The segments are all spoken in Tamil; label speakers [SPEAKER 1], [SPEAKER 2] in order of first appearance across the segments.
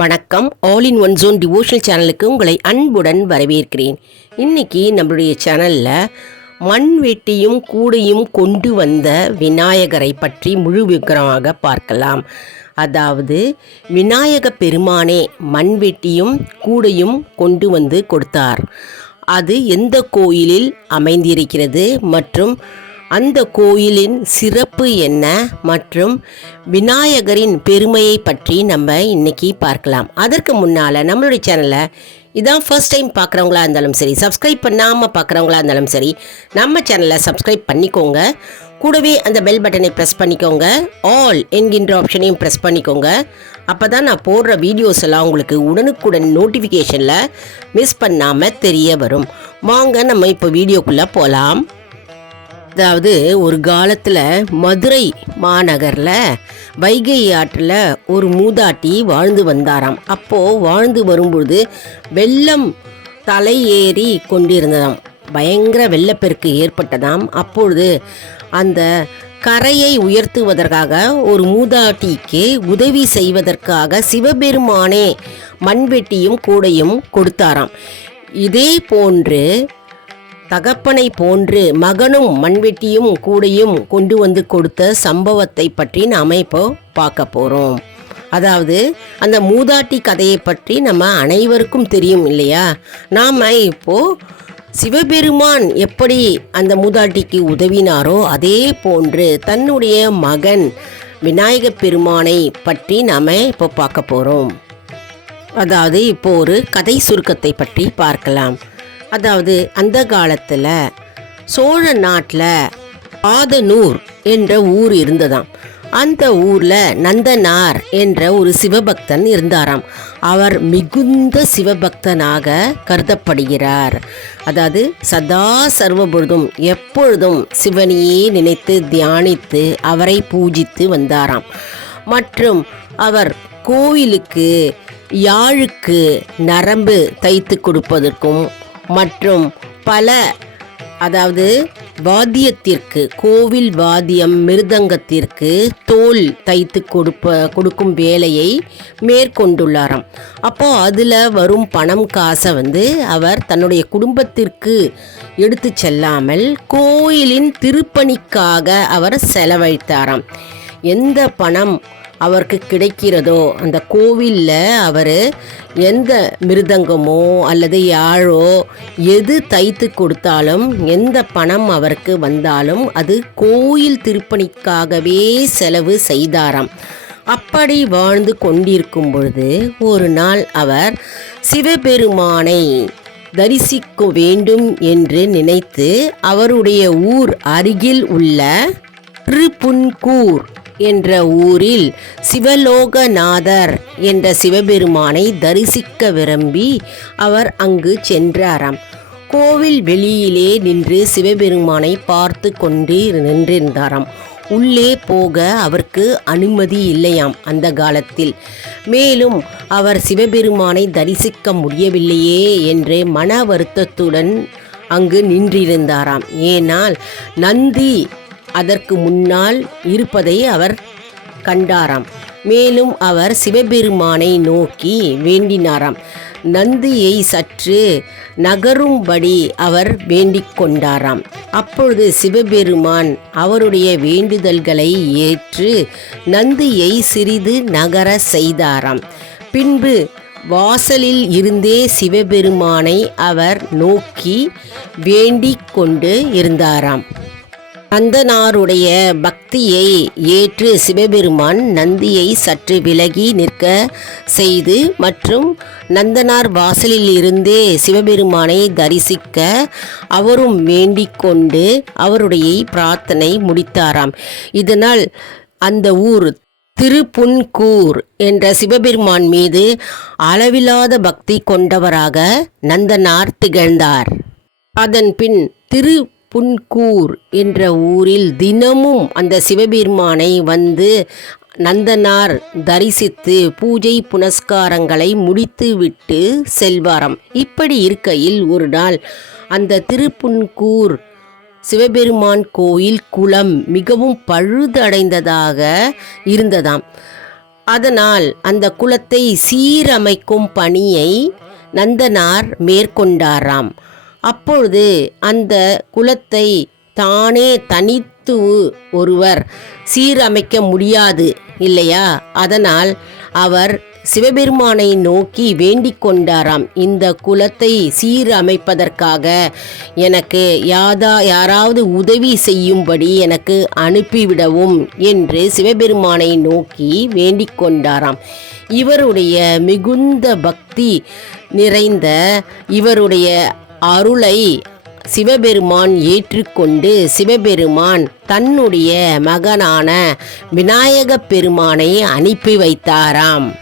[SPEAKER 1] வணக்கம். All in one zone devotional சேனலுக்கு உங்களை அன்புடன் வரவேற்கிறேன். இன்னைக்கு நம்மளுடைய சேனலில் மண் வெட்டியும் கூடையும் கொண்டு வந்த விநாயகரை பற்றி முழு விக்கிரமாக பார்க்கலாம். அதாவது விநாயக பெருமானே மண் வெட்டியும் கூடையும் கொண்டு வந்து கொடுத்தார். அது எந்த கோயிலில் அமைந்திருக்கிறது மற்றும் அந்த கோயிலின் சிறப்பு என்ன மற்றும் விநாயகரின் பெருமையை பற்றி நம்ம இன்னைக்கு பார்க்கலாம். அதற்கு முன்னால் நம்மளுடைய சேனலை இதான் ஃபர்ஸ்ட் டைம் பார்க்குறவங்களா இருந்தாலும் சரி சப்ஸ்கிரைப் பண்ணாமல் பார்க்குறவங்களா இருந்தாலும் சரி நம்ம சேனலை சப்ஸ்கிரைப் பண்ணிக்கோங்க. கூடவே அந்த பெல் பட்டனை ப்ரெஸ் பண்ணிக்கோங்க. ஆல் என்கின்ற ஆப்ஷனையும் ப்ரெஸ் பண்ணிக்கோங்க. அப்போ தான் நான் போடுற வீடியோஸ் எல்லாம் உங்களுக்கு உடனுக்குடன் நோட்டிஃபிகேஷனில் மிஸ் பண்ணாமல் தெரிய வரும். வாங்க நம்ம இப்போ வீடியோக்குள்ளே போகலாம் அதாவது ஒரு காலத்தில் மதுரை மாநகரில் வைகை ஆற்றில் ஒரு மூதாட்டி வாழ்ந்து வந்தாராம். அப்போது வாழ்ந்து வரும்பொழுது வெள்ளம் தலையேறி கொண்டிருந்ததாம். பயங்கர வெள்ளப்பெருக்கு ஏற்பட்டதாம். அப்பொழுது அந்த கரையை உயர்த்துவதற்காக ஒரு மூதாட்டிக்கு உதவி செய்வதற்காக சிவபெருமானே மண்வெட்டியும் கூடையும் கொடுத்தாராம். இதே போன்று தகப்பனை போன்று மகனும் மண்வெட்டியும் கூடையும் கொண்டு வந்து கொடுத்த சம்பவத்தை பற்றி நாம் இப்போ பார்க்க போகிறோம் அதாவது அந்த மூதாட்டி கதையை பற்றி நம்ம அனைவருக்கும் தெரியும் இல்லையா? நாம் இப்போது சிவபெருமான் எப்படி அந்த மூதாட்டிக்கு உதவினாரோ அதே போன்று தன்னுடைய மகன் விநாயகப் பெருமானை பற்றி நாம் இப்போ பார்க்க போகிறோம் அதாவது இப்போ ஒரு கதை சுருக்கத்தை பற்றி பார்க்கலாம். அதாவது அந்த காலத்தில் சோழ நாட்டில் ஆதனூர் என்ற ஊர் இருந்ததாம். அந்த ஊரில் நந்தனார் என்ற ஒரு சிவபக்தன் இருந்தாராம். அவர் மிகுந்த சிவபக்தனாக கருதப்படுகிறார். அதாவது சதா சர்வபொழுதும் எப்பொழுதும் சிவனையே நினைத்து தியானித்து அவரை பூஜித்து வந்தாராம். மற்றும் அவர் கோவிலுக்கு யாழுக்கு நரம்பு தைத்து கொடுப்பதற்கும் மற்றும் பல அதாவது வாத்தியத்திற்கு கோவில் வாத்தியம் மிருதங்கத்திற்கு தோல் தைத்து கொடுப்ப கொடுக்கும் வேலையை மேற்கொண்டுள்ளாராம். அப்போ அதில் வரும் பணம் காசை வந்து அவர் தன்னுடைய குடும்பத்திற்கு எடுத்து செல்லாமல் கோயிலின் திருப்பணிக்காக அவர் செலவழித்தாராம். எந்த பணம் அவருக்கு கிடைக்கிறதோ அந்த கோவிலில் அவர் எந்த மிருதங்கமோ அல்லது யாழோ எது தைத்து கொடுத்தாலும் எந்த பணம் அவருக்கு வந்தாலும் அது கோயில் திருப்பணிக்காகவே செலவு செய்தாராம். அப்படி வாழ்ந்து கொண்டிருக்கும் பொழுது ஒரு நாள் அவர் சிவபெருமானை தரிசிக்க வேண்டும் என்று நினைத்து அவருடைய ஊர் அருகில் உள்ள திருப்புன்கூர் என்ற ஊரில் சிவலோகநாதர் என்ற சிவபெருமானை தரிசிக்க விரும்பி அவர் அங்கு சென்றாராம். கோவில் வெளியிலே நின்று சிவபெருமானை பார்த்து கொண்டு நின்றிருந்தாராம். உள்ளே போக அவருக்கு அனுமதி இல்லையாம் அந்த காலத்தில். மேலும் அவர் சிவபெருமானை தரிசிக்க முடியவில்லையே என்று மன வருத்தத்துடன் அங்கு நின்றிருந்தாராம். ஏனால் நந்தி அதற்கு முன்னால் இருப்பதை அவர் கண்டாராம். மேலும் அவர் சிவபெருமானை நோக்கி வேண்டினாராம். நந்தியை சற்று நகரும்படி அவர் வேண்டிக் கொண்டாராம். அப்பொழுது சிவபெருமான் அவருடைய வேண்டுதல்களை ஏற்று நந்தியை சிறிது நகர செய்தாராம். பின்பு வாசலில் இருந்தே சிவபெருமானை அவர் நோக்கி வேண்டிக் கொண்டு இருந்தாராம். அந்தனாருடைய பக்தியை ஏற்று சிவபெருமான் நந்தியை சற்று விலகி நிற்க செய்து மற்றும் நந்தனார் வாசலில் இருந்தே சிவபெருமானை தரிசிக்க அவரும் வேண்டிக் கொண்டு அவருடைய பிரார்த்தனை முடித்தாராம். இதனால் அந்த ஊர் திருப்புன்கூர் என்ற சிவபெருமான் மீது அளவில்லாத பக்தி கொண்டவராக நந்தனார் திகழ்ந்தார். அதன் பின் திரு புன்கூர் என்ற ஊரில் தினமும் அந்த சிவபெருமானை வந்து நந்தனார் தரிசித்து பூஜை புனஸ்காரங்களை முடித்துவிட்டு செல்வாராம். இப்படி இருக்கையில் ஒரு நாள் அந்த திருப்புன்கூர் சிவபெருமான் கோயில் குளம் மிகவும் பழுதடைந்ததாக இருந்ததாம். அதனால் அந்த குளத்தை சீரமைக்கும் பணியை நந்தனார் மேற்கொண்டாராம். அப்பொழுது அந்த குலத்தை தானே தனித்து ஒருவர் சீரமைக்க முடியாது இல்லையா? அதனால் அவர் சிவபெருமானை நோக்கி வேண்டிக் கொண்டாராம். இந்த குலத்தை சீரமைப்பதற்காக எனக்கு யாதா யாராவது உதவி செய்யும்படி எனக்கு அனுப்பிவிடவும் என்று சிவபெருமானை நோக்கி வேண்டிக் கொண்டாராம். இவருடைய மிகுந்த பக்தி நிறைந்த இவருடைய அருளை சிவபெருமான் ஏற்றுக்கொண்டு சிவபெருமான் தன்னுடைய மகனான விநாயகப் பெருமானை அனுப்பி வைத்தாராம்.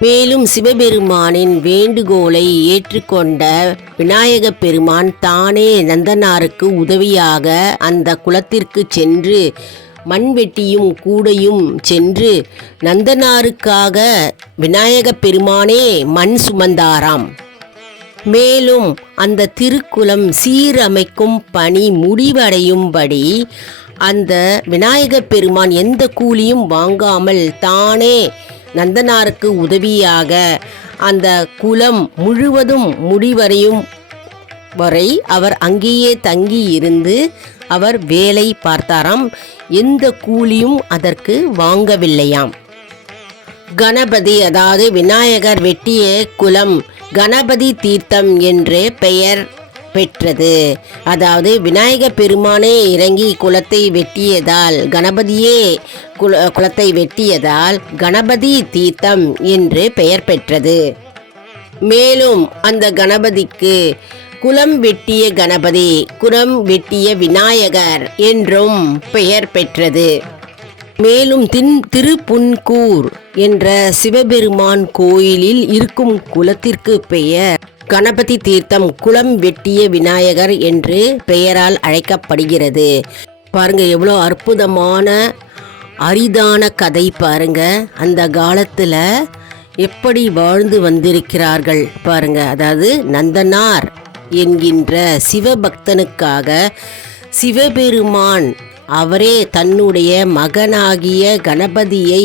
[SPEAKER 1] மேலும் சிவபெருமானின் வேண்டுகோளை ஏற்றுக்கொண்ட விநாயகப் பெருமான் தானே நந்தனாருக்கு உதவியாக அந்த குளத்திற்கு சென்று மண்வெட்டியும் கூடையும் சென்று நந்தனாருக்காக விநாயகப் பெருமானே மண் சுமந்தாராம். மேலும் அந்த திருக்குலம் சீரமைக்கும் பணி முடிவடையும்படி அந்த விநாயகப் பெருமான் எந்த கூலியும் வாங்காமல் தானே நந்தனாருக்கு உதவியாக அந்த குலம் முழுவதும் முடிவடையும் வரை அவர் அங்கேயே தங்கி இருந்து அவர் வேலை பார்த்தாராம். எந்த கூலியும் அதற்கு வாங்கவில்லையாம். கணபதி அதாவது விநாயகர் வெட்டிய குலம் கணபதி தீர்த்தம் என்று பெயர் பெற்றது. அதாவது விநாயக பெருமானே இறங்கி குளத்தை வெட்டியதால் கணபதியே குல குளத்தை வெட்டியதால் கணபதி தீர்த்தம் என்று பெயர் பெற்றது. மேலும் அந்த கணபதிக்கு குலம் வெட்டிய கணபதி குலம் வெட்டிய விநாயகர் என்றும் பெயர் பெற்றது. மேலும் தின் திருப்புன்கூர் என்ற சிவபெருமான் கோயிலில் இருக்கும் குலத்திற்கு பெயர் கணபதி தீர்த்தம் குளம் வெட்டிய விநாயகர் என்று பெயரால் அழைக்கப்படுகிறது. பாருங்க எவ்வளோ அற்புதமான அரிதான கதை பாருங்க. அந்த காலத்தில் எப்படி வாழ்ந்து வந்திருக்கிறார்கள் பாருங்க. அதாவது நந்தனார் என்கின்ற சிவபக்தனுக்காக சிவபெருமான் அவரே தன்னுடைய மகனாகிய கணபதியை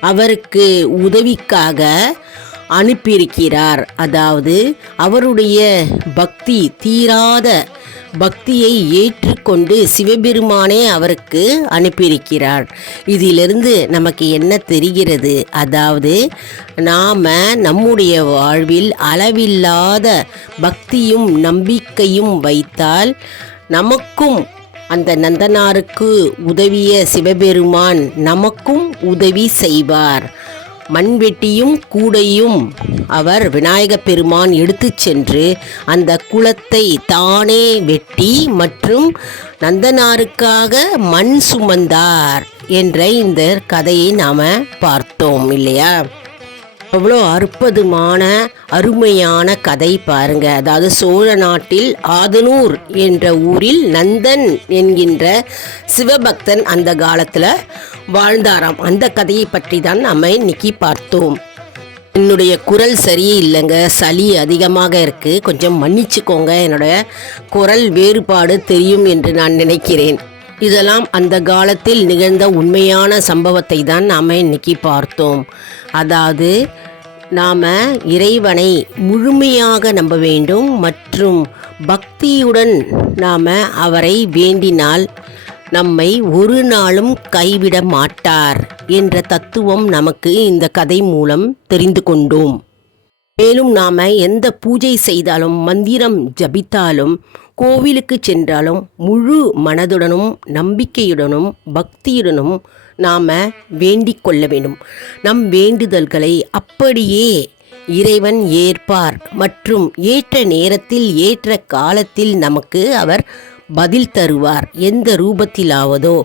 [SPEAKER 1] அவருக்கு உதவிக்காக அனுப்பியிருக்கிறார். அதாவது அவருடைய பக்தி தீராத பக்தியை ஏற்றுக்கொண்டு சிவபெருமானே அவருக்கு அனுப்பியிருக்கிறார். இதிலிருந்து நமக்கு என்ன தெரிகிறது? அதாவது நாம் நம்முடைய வாழ்வில் அளவில்லாத பக்தியும் நம்பிக்கையும் வைத்தால் நமக்கும் அந்த நந்தனாருக்கு உதவிய சிவபெருமான் நமக்கும் உதவி செய்வார். மண்வெட்டியும் கூடையும் அவர் விநாயகப் பெருமான் எடுத்துச் சென்று அந்த குளத்தை தானே வெட்டி மற்றும் நந்தனாருக்காக மண் சுமந்தார் என்ற இந்த கதையை நாம் பார்த்தோம் இல்லையா? அவ்வளோ அற்புதமான அருமையான கதை பாருங்க. அதாவது சோழ நாட்டில் ஆதனூர் என்ற ஊரில் நந்தன் என்கின்ற சிவபக்தன் அந்த காலத்தில் வாழ்ந்தாராம். அந்த கதையை பற்றி தான் நம்ம இன்னைக்கு பார்த்தோம். என்னுடைய குரல் சரியில்லைங்க சளி அதிகமாக இருக்கு. கொஞ்சம் மன்னிச்சுக்கோங்க. என்னுடைய குரல் வேறுபாடு தெரியும் என்று நான் நினைக்கிறேன். இதெல்லாம் அந்த காலத்தில் நிகழ்ந்த உண்மையான சம்பவத்தை தான் நாம் இன்னைக்கு பார்த்தோம். அதாவது நாம் இறைவனை முழுமையாக நம்ப வேண்டும் மற்றும் பக்தியுடன் நாம் அவரை வேண்டினால் நம்மை ஒரு நாளும் கைவிட மாட்டார் என்ற தத்துவம் நமக்கு இந்த கதை மூலம் தெரிந்து கொண்டோம். மேலும் நாம் எந்த பூஜை செய்தாலும் மந்திரம் ஜபித்தாலும் கோவிலுக்கு சென்றாலும் முழு மனதுடனும் நம்பிக்கையுடனும் பக்தியுடனும் நாம் வேண்டிக் கொள்ள வேண்டும். நம் வேண்டுதல்களை அப்படியே இறைவன் ஏற்பார் மற்றும் ஏற்ற நேரத்தில் ஏற்ற காலத்தில் நமக்கு அவர் பதில் தருவார். எந்த ரூபத்திலாவதோ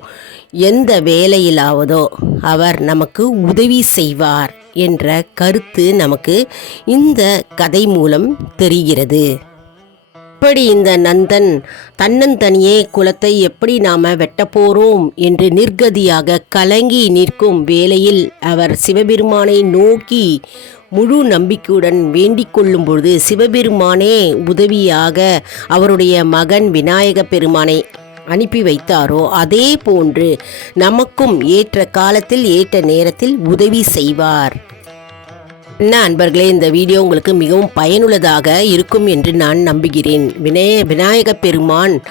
[SPEAKER 1] எந்த வேலையிலாவதோ அவர் நமக்கு உதவி செய்வார் என்ற கருத்து நமக்கு இந்த கதை மூலம் தெரிகிறது. எப்படி இந்த நந்தன் தன்னந்தனியே குலத்தை எப்படி நாம வெட்டப்போறோம் என்று நிர்கதியாக கலங்கி நிற்கும் வேளையில் அவர் சிவபெருமானை நோக்கி முழு நம்பிக்கையுடன் வேண்டிக் கொள்ளும் பொழுது சிவபெருமானே உதவியாக அவருடைய மகன் விநாயக பெருமானை அனுப்பி வைத்தாரோ அதே போன்று நமக்கும் ஏற்ற காலத்தில் ஏற்ற நேரத்தில் உதவி செய்வார். என்ன அன்பர்களே இந்த வீடியோ உங்களுக்கு மிகவும் பயனுள்ளதாக இருக்கும் என்று நான் நம்புகிறேன். வினய விநாயக பெருமான்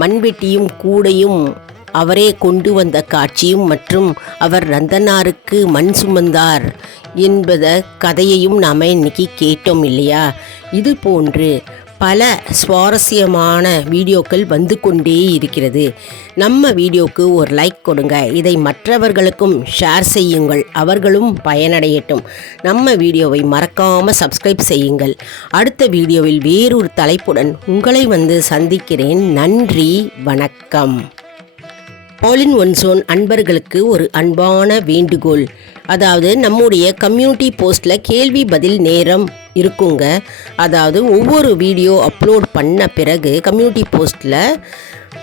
[SPEAKER 1] மண்வெட்டியும் கூடையும் அவரே கொண்டு வந்த காட்சியும் மற்றும் அவர் ரந்தனாருக்கு மண் சுமந்தார் என்பத கதையையும் நாம் இன்னைக்கு கேட்டோம் இல்லையா? இது போன்று பல சுவாரஸ்யமான வீடியோக்கள் வந்து கொண்டே இருக்கிறது. நம்ம வீடியோக்கு ஒரு லைக் கொடுங்க. இதை மற்றவர்களுக்கும் ஷேர் செய்யுங்கள். அவர்களும் பயனடையட்டும். நம்ம வீடியோவை மறக்காமல் சப்ஸ்கிரைப் செய்யுங்கள். அடுத்த வீடியோவில் வேறொரு தலைப்புடன் உங்களை வந்து சந்திக்கிறேன். நன்றி. வணக்கம். ஆலின் ஒன் சோன் அன்பர்களுக்கு ஒரு அன்பான வேண்டுகோள். அதாவது நம்முடைய கம்யூனிட்டி போஸ்ட்டில் கேள்வி பதில் நேரம் இருக்குங்க. அதாவது ஒவ்வொரு வீடியோ அப்லோட் பண்ண பிறகு கம்யூனிட்டி போஸ்ட்டில்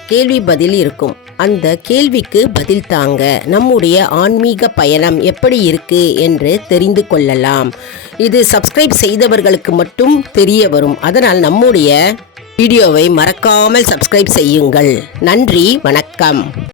[SPEAKER 1] கேள்வி பதில் இருக்கும். அந்த கேள்விக்கு பதில் தாங்க நம்முடைய ஆன்மீக பயணம் எப்படி இருக்கு என்று தெரிந்து கொள்ளலாம். இது சப்ஸ்கிரைப் செய்தவர்களுக்கு மட்டும் தெரிய வரும். அதனால் நம்முடைய வீடியோவை மறக்காமல் சப்ஸ்கிரைப் செய்யுங்கள். நன்றி வணக்கம்.